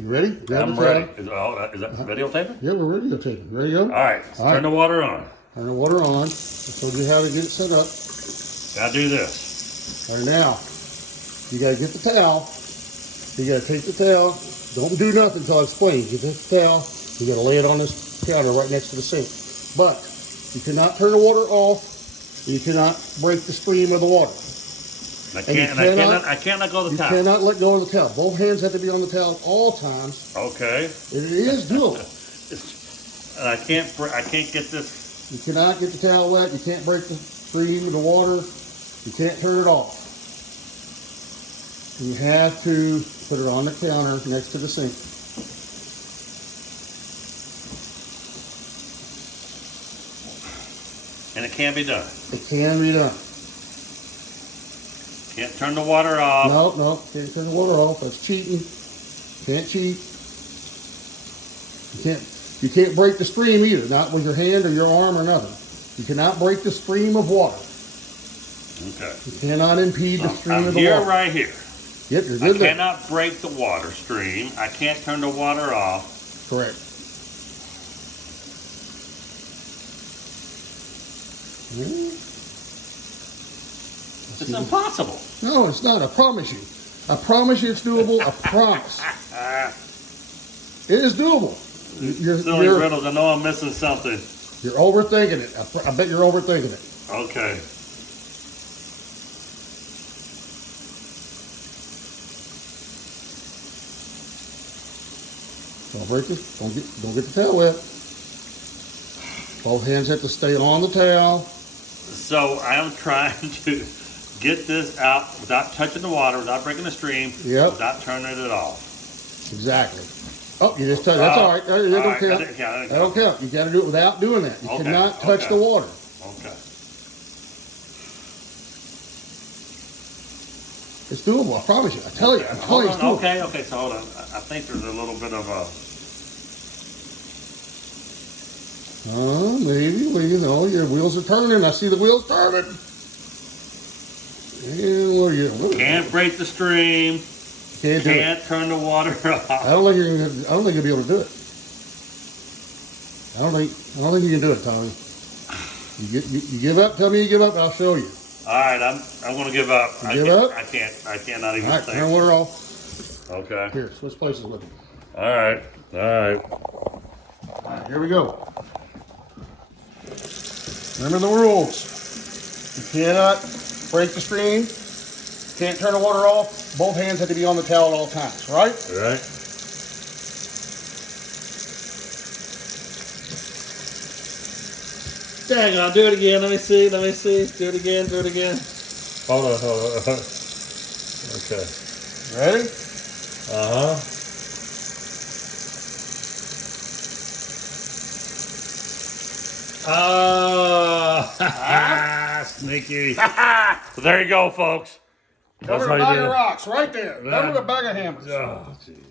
You ready? Grab I'm the ready. towel. Is that videotaping? Yeah, we're videotaping. Ready to go? All right. Turn the water on. Turn the water on. I told you how to get it set up. Gotta do this. All right, now, you gotta get the towel. You gotta take the towel. Don't do nothing until I explain. You get the towel. You gotta lay it on this counter right next to the sink. But you cannot turn the water off. You cannot break the stream of the water. I can't let go of the towel. You cannot let go of the towel. Both hands have to be on the towel at all times. Okay. It is doable. And I can't get this. You cannot get the towel wet. You can't break the stream of the water. You can't turn it off. You have to put it on the counter next to the sink. And it can't be done. It can be done. Can't turn the water off. No, can't turn the water off. That's cheating. Can't cheat. You can't break the stream either, not with your hand or your arm or nothing. You cannot break the stream of water. Okay. You cannot impede the stream of the here, water. right here. Yep, you're good I there. cannot break the water stream. I can't turn the water off. Correct. It's impossible. No, it's not. I promise you. I promise you it's doable. I promise. It is doable. Silly riddles. I know I'm missing something. You're overthinking it. I bet you're overthinking it. Okay. Don't break this. Don't get the towel wet. Both hands have to stay on the towel. So I'm trying to get this out without touching the water, without breaking the stream, without turning it off. Exactly. Oh, you just touched. That's all right. That don't count. That don't count. You got to do it without doing that. You cannot touch the water. Okay. It's doable. I promise you. I tell you. It's doable. Okay. So hold on. I think there's a little bit of a. Maybe. Well, you know, your wheels are turning. I see the wheels turning. And what are you? Can't break the stream. Can't turn the water off. I don't think you'll be able to do it. I don't think you can do it, Tommy. You give up. Tell me you give up. I'll show you. All right, I'm going to give up. Give up? I cannot even. All right, think. turn water off. Okay. Here, switch places with me. All right. All right, here we go. Remember the rules. You cannot break the stream. Can't turn the water off. Both hands have to be on the towel at all times, right? All right. Dang, I'll do it again. Let me see. Do it again. Hold on. Okay. Ready? Uh-huh. Sneaky. So there you go, folks. Cover a bag of rocks right there. Cover a bag of hammers. Oh, geez.